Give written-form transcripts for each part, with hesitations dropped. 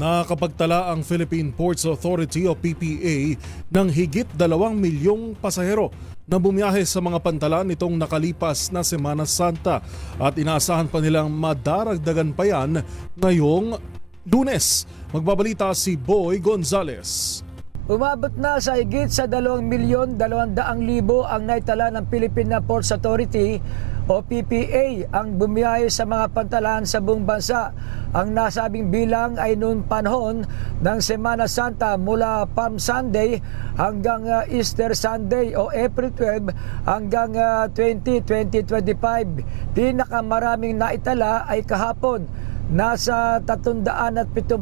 Nakapagtala ang Philippine Ports Authority o PPA ng higit 2 milyong pasahero na bumiyahe sa mga pantalan nitong nakalipas na Semana Santa at inaasahan pa nilang madaragdagan pa yan ngayong Lunes. Magbabalita si Boy Gonzales. Umabot na sa higit sa 2,200,000 ang naitala ng Philippine Ports Authority o PPA ang bumiyahe sa mga pantalan sa buong bansa. Ang nasabing bilang ay noong panahon ng Semana Santa mula Palm Sunday hanggang Easter Sunday o April 12 hanggang 2025. Pinakamaraming naitala ay kahapon. Nasa 376,000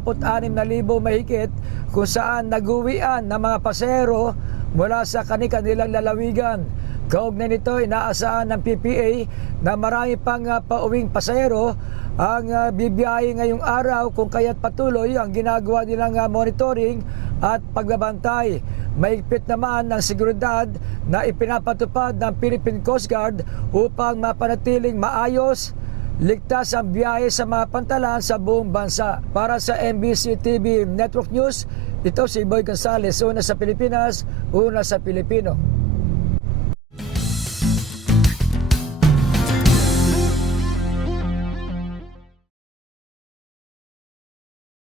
mahigit kung saan nag-uwian ng mga pasahero mula sa kanilang lalawigan. Kaugnay nito, inaasahan ng PPA na marami pang pauwing pasahero ang bibiyahe ngayong araw kung kaya't patuloy ang ginagawa nilang monitoring at pagbabantay. Mahigpit naman ang seguridad na ipinapatupad ng Philippine Coast Guard upang mapanatiling maayos, ligtas ang biyahe sa mga pantalan sa buong bansa. Para sa MBC TV Network News, ito si Boy Gonzales, una sa Pilipinas, una sa Pilipino.